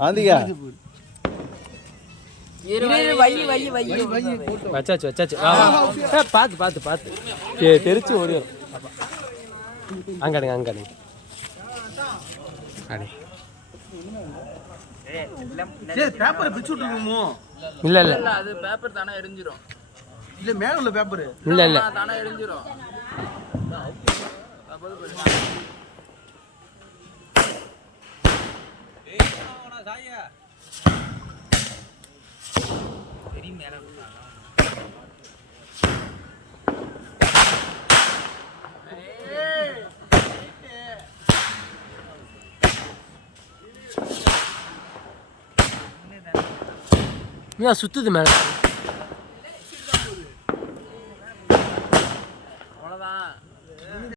ஆந்தியா வச்சாச்சு பார்த்து தெரிச்சு ஓடி அங்காடுங்க அடி பேப்பரை பிச்சு விட்டுருக்கோமோ? இல்ல அது பேப்பர் தானே எரிஞ்சிரும். இல்ல மேல உள்ள பேப்பர் இல்ல தானே எரிஞ்சிரும். சுத்துது மேல. அவ்வளவுதான்.